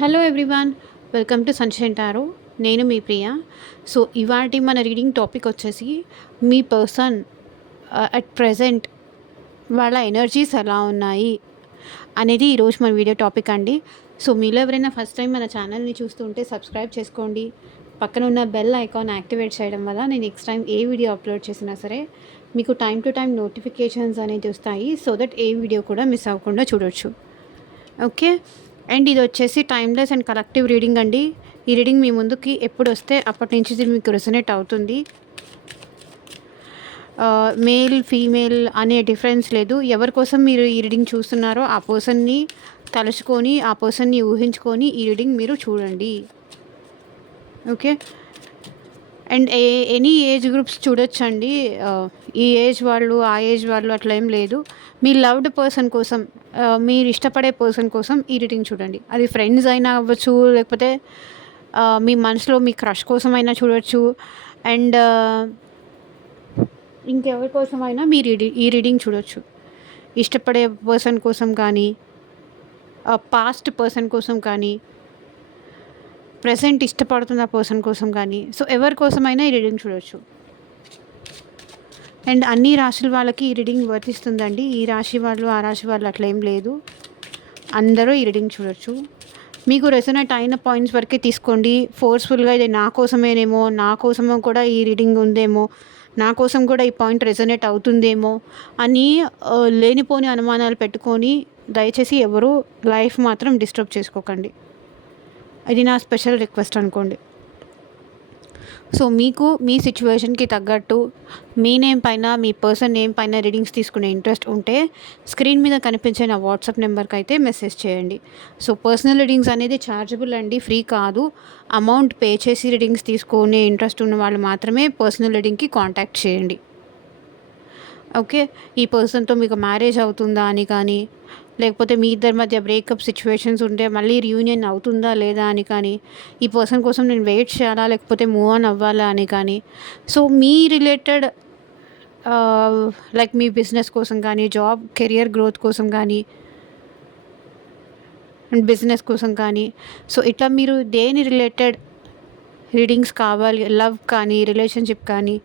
Hello everyone, welcome to sunshine tarot. నేను మీ ప్రియ. So ఇవాటి మన రీడింగ్ టాపిక్ వచ్చేసి మీ పర్సన్ అట్ ప్రెజెంట్ వాళ్ళ ఎనర్జీస్ ఎలా ఉన్నాయి అనేది ఈరోజు మన వీడియో టాపిక్ అండి. సో మీలో ఎవరైనా ఫస్ట్ టైం మన ఛానల్ని చూస్తుంటే సబ్స్క్రైబ్ చేసుకోండి. పక్కన ఉన్న బెల్ ఐకాన్ యాక్టివేట్ చేయడం వల్ల నేను నెక్స్ట్ టైం ఏ వీడియో అప్లోడ్ చేసినా సరే మీకు టైం టు టైం నోటిఫికేషన్స్ అనేవి వస్తాయి. సో దట్ ఏ వీడియో కూడా మిస్ అవ్వకుండా చూడొచ్చు. ఓకే. అండ్ ఇది వచ్చేసి టైమ్లెస్ అండ్ కలెక్టివ్ రీడింగ్ అండి. ఈ రీడింగ్ మీ ముందుకి ఎప్పుడు వస్తే అప్పటి నుంచి ఇది మీకు రెసొనేట్ అవుతుంది. మేల్ ఫీమేల్ అనే డిఫరెన్స్ లేదు. ఎవరి కోసం మీరు ఈ రీడింగ్ చూస్తున్నారో ఆ పర్సన్ని తలుచుకొని, ఆ పర్సన్ని ఊహించుకొని ఈ రీడింగ్ మీరు చూడండి. Okay. And any age groups చూడొచ్చండి. ఈ ఏజ్ వాళ్ళు, ఆ ఏజ్ వాళ్ళు అట్లా ఏం లేదు. మీ లవ్డ్ పర్సన్ కోసం, మీరు ఇష్టపడే పర్సన్ కోసం ఈ రీడింగ్ చూడండి. అది ఫ్రెండ్స్ అయినా అవ్వచ్చు, లేకపోతే మీ మనసులో మీ క్రష్ కోసం అయినా చూడొచ్చు. అండ్ ఇంకెవరి కోసమైనా మీరు ఈ రీడింగ్ చూడొచ్చు. ఇష్టపడే పర్సన్ కోసం కానీ, పాస్ట్ పర్సన్ కోసం కానీ, ప్రెసెంట్ ఇష్టపడుతున్న పర్సన్ కోసం కానీ, సో ఎవరి కోసమైనా ఈ రీడింగ్ చూడొచ్చు. అండ్ అన్ని రాశుల వాళ్ళకి ఈ రీడింగ్ వర్తిస్తుందండి. ఈ రాశి వాళ్ళు, ఆ రాశి వాళ్ళు అట్లా ఏం లేదు. అందరూ ఈ రీడింగ్ చూడొచ్చు. మీకు రెసొనేట్ అయిన పాయింట్స్ వరకే తీసుకోండి. ఫోర్స్ఫుల్గా ఇది నా కోసమేనేమో, నా కోసమో కూడా ఈ రీడింగ్ ఉందేమో, నా కోసం కూడా ఈ పాయింట్ రెసొనేట్ అవుతుందేమో అని లేనిపోని అనుమానాలు పెట్టుకొని దయచేసి ఎవరు లైఫ్ మాత్రం డిస్టర్బ్ చేసుకోకండి. ఇది నా స్పెషల్ రిక్వెస్ట్ అనుకోండి. సో మీకు మీ సిచ్యువేషన్కి తగ్గట్టు మీ నేమ్ పైన, మీ పర్సన్ నేమ్ పైన రీడింగ్స్ తీసుకునే ఇంట్రెస్ట్ ఉంటే స్క్రీన్ మీద కనిపించే నా వాట్సాప్ నెంబర్కి అయితే మెసేజ్ చేయండి. సో పర్సనల్ రీడింగ్స్ అనేది ఛార్జబుల్ అండి, ఫ్రీ కాదు. అమౌంట్ పే చేసి రీడింగ్స్ తీసుకునే ఇంట్రెస్ట్ ఉన్న వాళ్ళు మాత్రమే పర్సనల్ రీడింగ్కి కాంటాక్ట్ చేయండి. ఓకే. ఈ పర్సన్తో మీకు మ్యారేజ్ అవుతుందా అని కానీ, లేకపోతే మీ ఇద్దరి మధ్య బ్రేకప్ సిచ్యువేషన్స్ ఉంటే మళ్ళీ రీయూనియన్ అవుతుందా లేదా అని కానీ, ఈ పర్సన్ కోసం నేను వెయిట్ చేయాలా లేకపోతే మూవ్ ఆన్ అవ్వాలా అని కానీ, సో మీ రిలేటెడ్ లైక్ మీ బిజినెస్ కోసం కానీ, జాబ్ కెరియర్ గ్రోత్ కోసం కానీ, అండ్ బిజినెస్ కోసం కానీ, సో ఇట్లా మీరు దేని రిలేటెడ్ రీడింగ్స్ కావాలి, లవ్ కానీ, రిలేషన్షిప్ కానీ,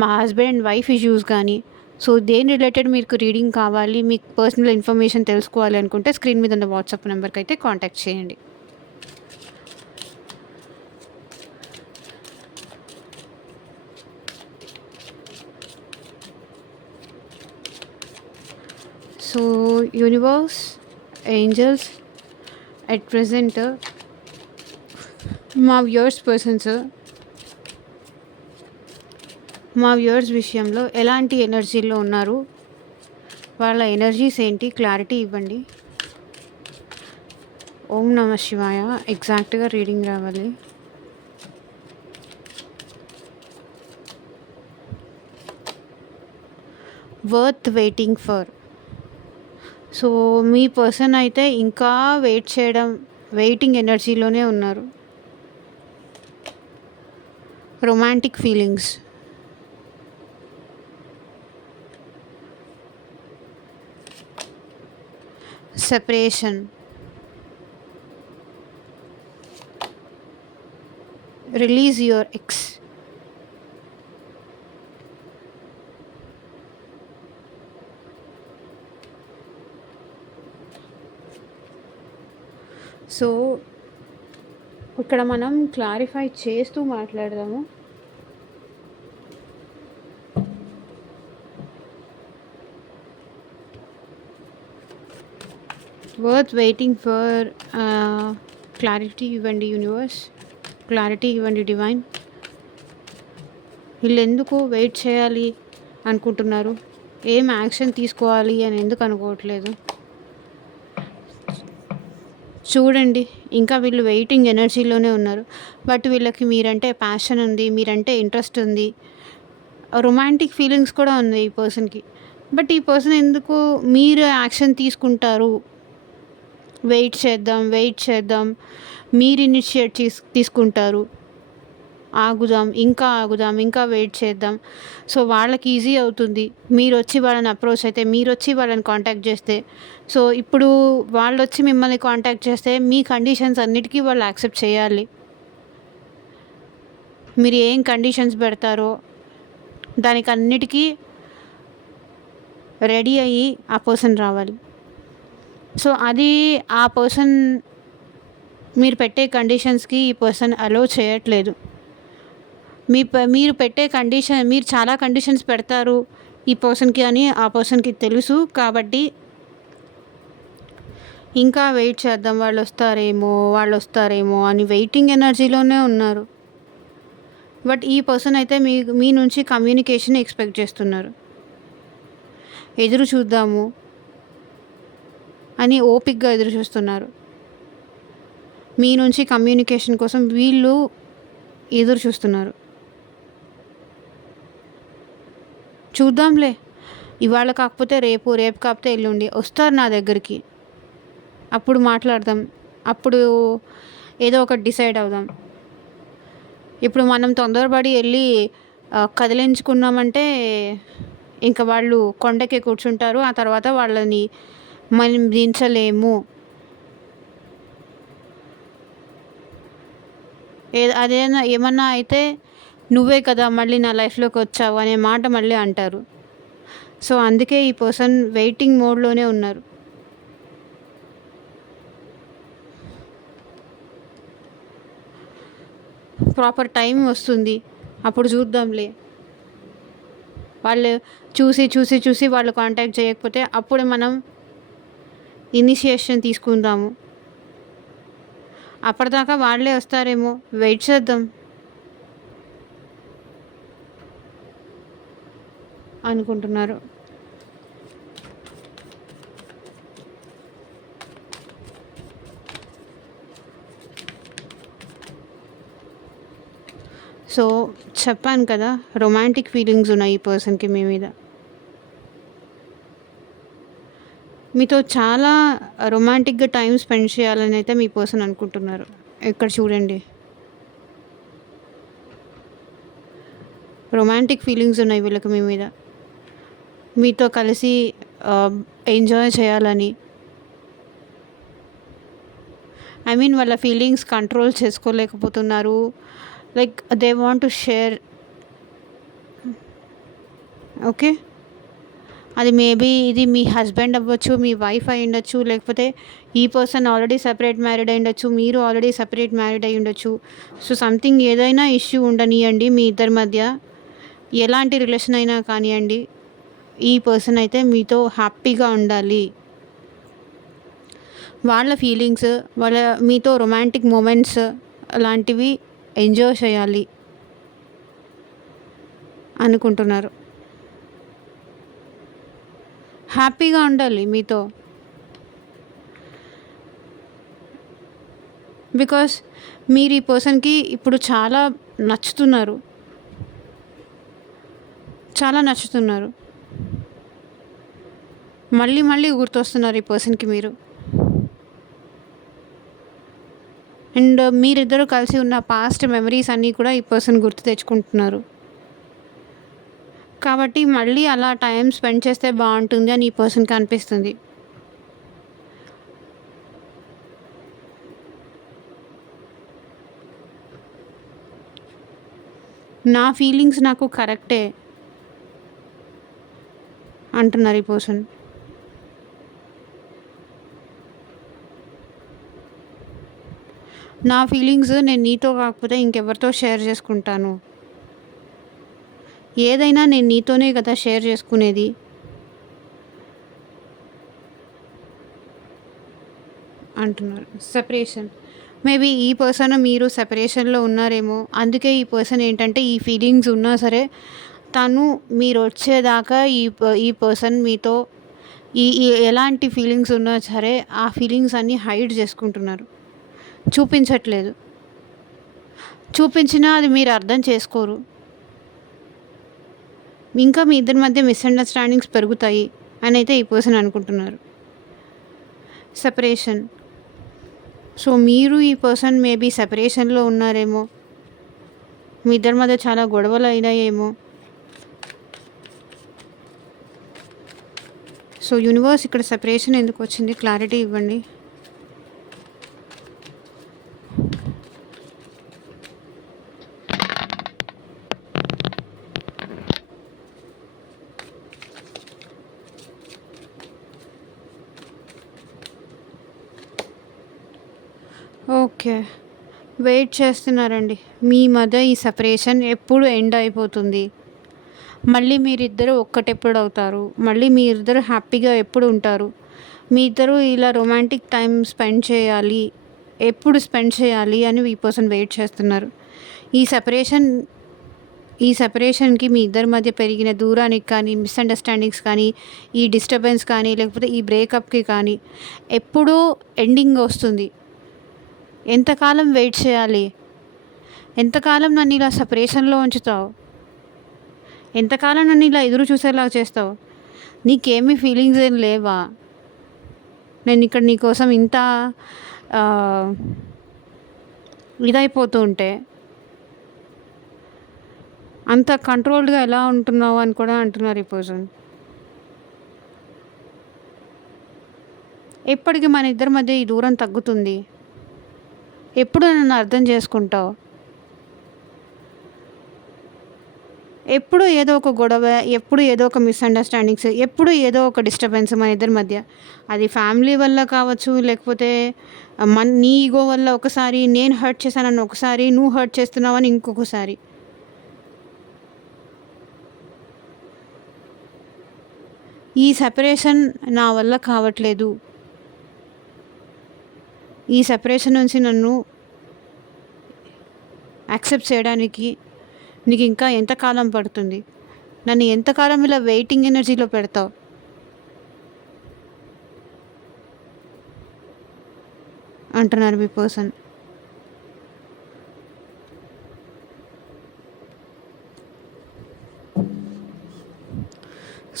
మా హస్బెండ్ అండ్ వైఫ్ ఇష్యూస్ కానీ, సో దేని రిలేటెడ్ మీకు రీడింగ్ కావాలి, మీకు పర్సనల్ ఇన్ఫర్మేషన్ తెలుసుకోవాలి అనుకుంటే స్క్రీన్ మీద ఉన్న వాట్సాప్ నెంబర్కి అయితే కాంటాక్ట్ చేయండి. So universe, angels, at present మా వ్యూవర్స్ పర్సన్స్, మా వ్యూవర్స్ విషయంలో ఎలాంటి ఎనర్జీలో ఉన్నారు, వాళ్ళ ఎనర్జీస్ ఏంటి, క్లారిటీ ఇవ్వండి. ఓం నమ శివాయ. ఎగ్జాక్ట్గా రీడింగ్ రావాలి. Worth waiting for. So me person అయితే ఇంకా వెయిటింగ్ ఎనర్జీలోనే ఉన్నారు. Romantic feelings, separation, release your X. So ఇక్కడ మనం క్లారిఫై చేస్తూ మాట్లాడదాము. Worth waiting for. క్లారిటీ ఇవ్వండి యూనివర్స్, క్లారిటీ ఇవ్వండి డివైన్. వీళ్ళు ఎందుకు వెయిట్ చేయాలి అనుకుంటున్నారు, ఏం యాక్షన్ తీసుకోవాలి అని ఎందుకు అనుకోవట్లేదు చూడండి. ఇంకా వీళ్ళు వెయిటింగ్ ఎనర్జీలోనే ఉన్నారు. బట్ వీళ్ళకి మీరంటే ప్యాషన్ ఉంది, మీరంటే ఇంట్రెస్ట్ ఉంది, రొమాంటిక్ ఫీలింగ్స్ కూడా ఉంది ఈ పర్సన్కి. బట్ ఈ పర్సన్ ఎందుకు మీరు యాక్షన్ తీసుకుంటారు, వెయిట్ చేద్దాం మీరు ఇనిషియేట్ తీసుకుంటారు. ఆగుదాం, ఇంకా ఆగుదాం, ఇంకా వెయిట్ చేద్దాం. సో, వాళ్ళకి ఈజీ అవుతుంది. మీరొచ్చి వాళ్ళని అప్రోచ్ అయితే, మీరొచ్చి వాళ్ళని కాంటాక్ట్ చేస్తే, సో, ఇప్పుడు వాళ్ళొచ్చి మిమ్మల్ని కాంటాక్ట్ చేస్తే మీ కండిషన్స్ అన్నిటికీ వాళ్ళు యాక్సెప్ట్ చేయాలి. మీరు ఏం కండిషన్స్ పెడతారో దానికన్నిటికీ రెడీ అయ్యి ఆ పర్సన్ రావాలి. సో, అది ఆ పర్సన్ మీరు పెట్టే కండిషన్స్‌కి ఈ పర్సన్ అలో చేయట్లేదు. మీరు పెట్టే కండిషన్, మీరు చాలా కండిషన్స్ పెడతారు ఈ పర్సన్‌కి అని ఆ పర్సన్‌కి తెలుసు. కాబట్టి ఇంకా వెయిట్ చేద్దాం, వాళ్ళొస్తారేమో అని వెయిటింగ్ ఎనర్జీలోనే ఉన్నారు. బట్ ఈ పర్సన్ అయితే మీ నుంచి కమ్యూనికేషన్ ఎక్స్పెక్ట్ చేస్తున్నారు. ఎదురు చూద్దాము అని ఓపికగా ఎదురు చూస్తున్నారు. మీ నుంచి కమ్యూనికేషన్ కోసం వీళ్ళు ఎదురు చూస్తున్నారు. చూద్దాంలే, ఇవాళ కాకపోతే రేపు, రేపు కాకపోతే ఎల్లుండి వస్తారు నా దగ్గరికి. అప్పుడు మాట్లాడదాం, అప్పుడు ఏదో ఒకటి డిసైడ్ అవుదాం. ఇప్పుడు మనం తొందరపడి వెళ్ళి కదిలించుకున్నామంటే ఇంకా వాళ్ళు కొండకి కూర్చుంటారు. ఆ తర్వాత వాళ్ళని మనం దించలేము. ఏమన్నా అయితే నువ్వే కదా మళ్ళీ నా లైఫ్లోకి వచ్చావు అనే మాట మళ్ళీ అంటారు. సో, అందుకే ఈ పర్సన్ వెయిటింగ్ మోడ్లోనే ఉన్నారు. ప్రాపర్ టైం వస్తుంది, అప్పుడు చూద్దాంలే. వాళ్ళు చూసి వాళ్ళు కాంటాక్ట్ చేయకపోతే అప్పుడు మనం ఇనిషియేషన్ తీసుకుందాము. అప్పటిదాకా వాళ్ళే వస్తారేమో, వెయిట్ చేద్దాం అనుకుంటున్నారు. సో, చెప్పాను కదా, రొమాంటిక్ ఫీలింగ్స్ ఉన్నాయి ఈ పర్సన్‌కి మీ మీద. మీతో చాలా రొమాంటిక్‌గా టైం స్పెండ్ చేయాలని అయితే మీ పర్సన్ అనుకుంటున్నారు. ఇక్కడ చూడండి, రొమాంటిక్ ఫీలింగ్స్ ఉన్నాయి వీళ్ళకి మీ మీద. మీతో కలిసి ఎంజాయ్ చేయాలని, వాళ్ళ ఫీలింగ్స్ కంట్రోల్ చేసుకోలేకపోతున్నారు. Like they want to share. Okay, అది మేబీ ఇది మీ హస్బెండ్ అవ్వచ్చు, మీ వైఫ్ అయి ఉండొచ్చు, లేకపోతే ఈ పర్సన్ ఆల్రెడీ సెపరేట్ మ్యారీడ్ అయి ఉండొచ్చు, మీరు ఆల్రెడీ సెపరేట్ మ్యారీడ్ అయి ఉండొచ్చు. సో, సంథింగ్ ఏదైనా ఇష్యూ ఉండనియండి మీ ఇద్దరి మధ్య, ఎలాంటి రిలేషన్ అయినా కానివ్వండి, ఈ పర్సన్ అయితే మీతో హ్యాపీగా ఉండాలి. వాళ్ళ ఫీలింగ్స్, మీతో రొమాంటిక్ మూమెంట్స్ అలాంటివి ఎంజాయ్ చేయాలి అనుకుంటున్నారు. హ్యాపీగా ఉండాలి మీతో. బికాస్ మీరు ఈ పర్సన్కి ఇప్పుడు చాలా నచ్చుతున్నారు. మళ్ళీ గుర్తొస్తున్నారు ఈ పర్సన్కి మీరు. అండ్ మీరిద్దరూ కలిసి ఉన్న పాస్ట్ మెమరీస్ అన్నీ కూడా ఈ పర్సన్ గుర్తు తెచ్చుకుంటున్నారు. కాబట్టి మళ్ళీ అలా టైం స్పెండ్ చేస్తే బాగుంటుంది అని ఈ పర్సన్కి అనిపిస్తుంది. నా ఫీలింగ్స్ నాకు కరెక్టే అంటున్నారు ఈ పర్సన్. నా ఫీలింగ్స్ నేను నీతో కాకపోతే ఇంకెవరితో షేర్ చేసుకుంటాను. ఏదైనా నేను నీతోనే కదా షేర్ చేసుకునేది. అంటున్నారు. సెపరేషన్, మేబీ ఈ పర్సన్ మీరు సెపరేషన్లో ఉన్నారేమో. అందుకే ఈ పర్సన్ ఏంటంటే ఈ ఫీలింగ్స్ ఉన్నా సరే తను మీరు వచ్చేదాకా ఈ పర్సన్ మీతో ఎలాంటి ఫీలింగ్స్ ఉన్నా సరే ఆ ఫీలింగ్స్ అన్నీ హైడ్ చేసుకుంటున్నారు, చూపించట్లేదు. చూపించినా అది మీరు అర్థం చేసుకోరు. ఇంకా మీ ఇద్దరి మధ్య మిస్అండర్స్టాండింగ్స్ పెరుగుతాయి అని అయితే ఈ పర్సన్ అనుకుంటున్నారు. సెపరేషన్, సో మీరు ఈ పర్సన్ మేబీ సెపరేషన్లో ఉన్నారేమో. మీ ఇద్దరి మధ్య చాలా గొడవలు అయినాయేమో. సో యూనివర్స్ ఇక్కడ సెపరేషన్ ఎందుకు వచ్చింది, క్లారిటీ ఇవ్వండి. ఓకే, వెయిట్ చేస్తున్నారండి. మీ మధ్య ఈ సెపరేషన్ ఎప్పుడు ఎండ్ అయిపోతుంది, మళ్ళీ మీరిద్దరూ ఒక్కటెప్పుడు అవుతారు, మళ్ళీ మీరిద్దరు హ్యాపీగా ఎప్పుడు ఉంటారు, మీ ఇద్దరు ఇలా రొమాంటిక్ టైం స్పెండ్ చేయాలి, ఎప్పుడు స్పెండ్ చేయాలి అని ఈ పర్సన్ వెయిట్ చేస్తున్నారు. ఈ సెపరేషన్ ఈ సెపరేషన్కి మీ ఇద్దరి మధ్య పెరిగిన దూరానికి కానీ, మిస్అండర్స్టాండింగ్స్ కానీ, ఈ డిస్టర్బెన్స్ కానీ, లేకపోతే ఈ బ్రేకప్కి కానీ ఎప్పుడూ ఎండింగ్ వస్తుంది. ఎంతకాలం వెయిట్ చేయాలి, ఎంతకాలం నన్ను ఇలా సెపరేషన్లో ఉంచుతావు, ఎంతకాలం నన్ను ఇలా ఎదురు చూసేలా చేస్తావు, నీకేమీ ఫీలింగ్స్ ఏం లేవా, నేను ఇక్కడ నీకోసం ఇంత ఇదైపోతూ ఉంటే అంత కంట్రోల్డ్గా ఎలా ఉంటున్నావు అని కూడా అంటున్నారు ఈ పర్సన్. ఎప్పటికీ మన ఇద్దరి మధ్య ఈ దూరం తగ్గుతుంది, ఎప్పుడు నన్ను అర్థం చేసుకుంటావు, ఎప్పుడు ఏదో ఒక గొడవ, ఎప్పుడు ఏదో ఒక మిస్అండర్స్టాండింగ్స్, ఎప్పుడు ఏదో ఒక డిస్టర్బెన్స్ మన ఇద్దరి మధ్య. అది ఫ్యామిలీ వల్ల కావచ్చు, లేకపోతే నీ ఈగో వల్ల ఒకసారి, నేను హర్ట్ చేశానని ఒకసారి, నువ్వు హర్ట్ చేస్తున్నావని ఇంకొకసారి. ఈ సెపరేషన్ నా వల్ల కావట్లేదు, ఈ సెపరేషన్ నుంచి నన్ను యాక్సెప్ట్ చేయడానికి నీకు ఇంకా ఎంతకాలం పడుతుంది, నన్ను ఎంతకాలం ఇలా వెయిటింగ్ ఎనర్జీలో పెడతావు అంటున్నారు మీ పర్సన్.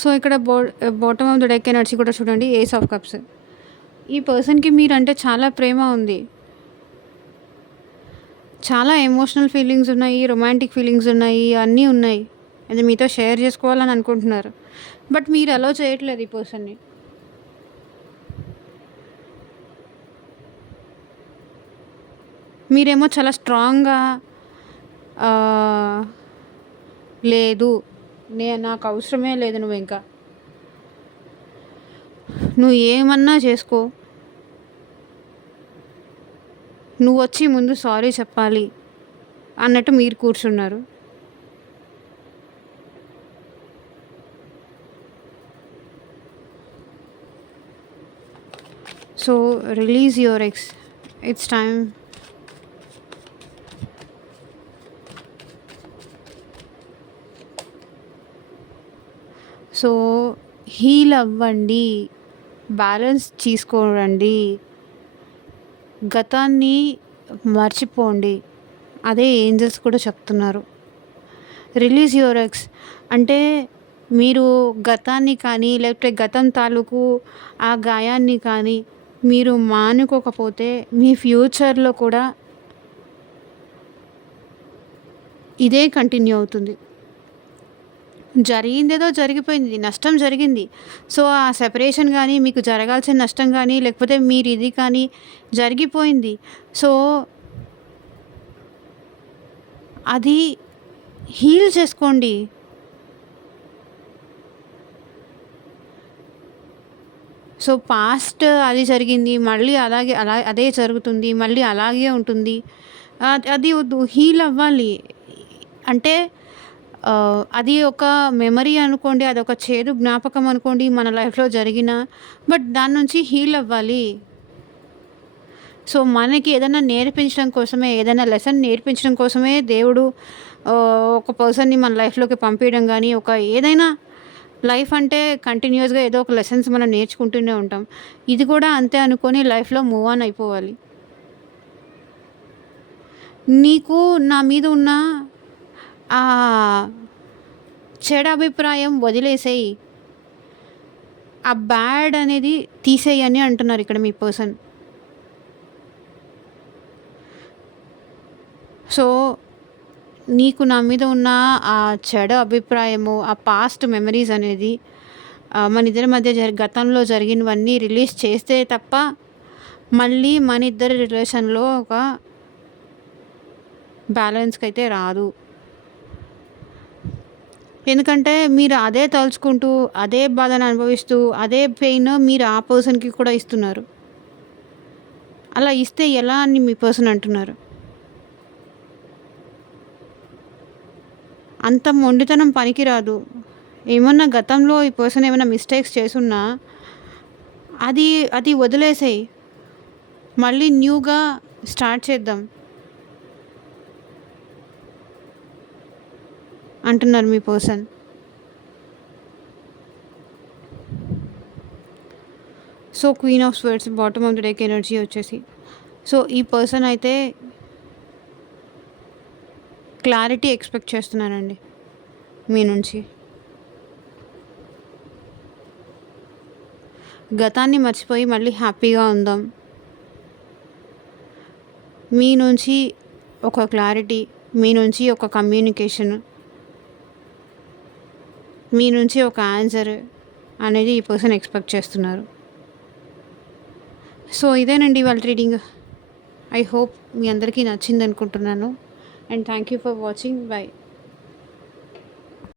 సో ఇక్కడ bottom of the deck energy కూడా చూడండి, ఏస్ ఆఫ్ కప్స్. ఈ పర్సన్కి మీరంటే చాలా ప్రేమ ఉంది, చాలా ఎమోషనల్ ఫీలింగ్స్ ఉన్నాయి, రొమాంటిక్ ఫీలింగ్స్ ఉన్నాయి, అన్నీ ఉన్నాయి. అది మీతో షేర్ చేసుకోవాలని అనుకుంటున్నారు, బట్ మీరు అలో చేయట్లేదు ఈ పర్సన్ని. మీరేమో చాలా స్ట్రాంగ్గా లేదు, నాకు అవసరమే లేదు, నువ్వు ఏమన్నా చేసుకో, నువ్వు వచ్చి ముందు సారీ చెప్పాలి అన్నట్టు మీరు కూర్చున్నారు. So release your ex, it's time. So heal అవ్వండి, బ్యాలెన్స్ తీసుకోండి, గతాన్ని మర్చిపోండి, అదే ఏంజల్స్ కూడా చెప్తున్నారు. రిలీజ్ యువర్ ఎక్స్ అంటే మీరు గతాన్ని కానీ, లేకపోతే గతం తాలూకు ఆ గాయాన్ని కానీ మీరు మానుకోకపోతే మీ ఫ్యూచర్లో కూడా ఇదే కంటిన్యూ అవుతుంది. జరిగిందేదో జరిగిపోయింది, నష్టం జరిగింది. సో ఆ సెపరేషన్ కానీ, మీకు జరగాల్సిన నష్టం కానీ, లేకపోతే మీరు ఇది కానీ జరిగిపోయింది. సో అది హీల్ చేసుకోండి. సో పాస్ట్ అది జరిగింది, మళ్ళీ అదే జరుగుతుంది, మళ్ళీ అలాగే ఉంటుంది, అది వద్దు, హీల్ అవ్వాలి. అంటే అది ఒక మెమరీ అనుకోండి, అదొక చేదు జ్ఞాపకం అనుకోండి మన లైఫ్లో జరిగిన, బట్ దాని నుంచి హీల్ అవ్వాలి. సో మనకి ఏదైనా నేర్పించడం కోసమే, ఏదైనా లెసన్ నేర్పించడం కోసమే దేవుడు ఒక పర్సన్ని మన లైఫ్లోకి పంపించడం కానీ, ఒక ఏదైనా లైఫ్ అంటే కంటిన్యూస్గా ఏదో ఒక లెసన్స్ మనం నేర్చుకుంటూనే ఉంటాం. ఇది కూడా అంతే అనుకొని లైఫ్లో మూవ్ ఆన్ అయిపోవాలి. నీకు నా మీద ఉన్న ఆ చెడు అభిప్రాయం వదిలేసేయి, ఆ బ్యాడ్ అనేది తీసేయని అంటున్నారు ఇక్కడ మీ పర్సన్. సో నీకు నా మీద ఉన్న ఆ చెడు అభిప్రాయము, ఆ పాస్ట్ మెమరీస్ అనేది మన ఇద్దరి మధ్య గతంలో జరిగినవన్నీ రిలీజ్ చేస్తే తప్ప మళ్ళీ మన ఇద్దరి రిలేషన్‌లో ఒక బ్యాలెన్స్‌కైతే రాదు. ఎందుకంటే మీరు అదే తలుచుకుంటూ, అదే బాధను అనుభవిస్తూ, అదే పెయిన్ మీరు ఆ పర్సన్‌కి కూడా ఇస్తున్నారు. అలా ఇస్తే ఎలా అని మీ పర్సన్ అంటున్నారు. అంత మొండితనం పనికిరాదు. ఏమన్నా గతంలో ఈ పర్సన్ ఏమైనా మిస్టేక్స్ చేసున్నా అది అది వదిలేసేయి. మళ్ళీ న్యూగా స్టార్ట్ చేద్దాం అంటున్నారు మీ person. So queen of swords bottom of the deck energy వచ్చేసి, సో ఈ పర్సన్ అయితే క్లారిటీ ఎక్స్పెక్ట్ చేస్తున్నానండి మీ నుంచి. గతాన్ని మర్చిపోయి మళ్ళీ హ్యాపీగా ఉందాం. మీ నుంచి ఒక క్లారిటీ, మీ నుంచి ఒక కమ్యూనికేషన్, మీ నుంచి ఒక ఆన్సర్ అనేది ఈ పర్సన్ ఎక్స్పెక్ట్ చేస్తున్నారు. సో ఇదేనండి వాళ్ళ రీడింగ్. ఐ హోప్ మీ అందరికీ నచ్చింది అనుకుంటున్నాను. And thank you for watching. By.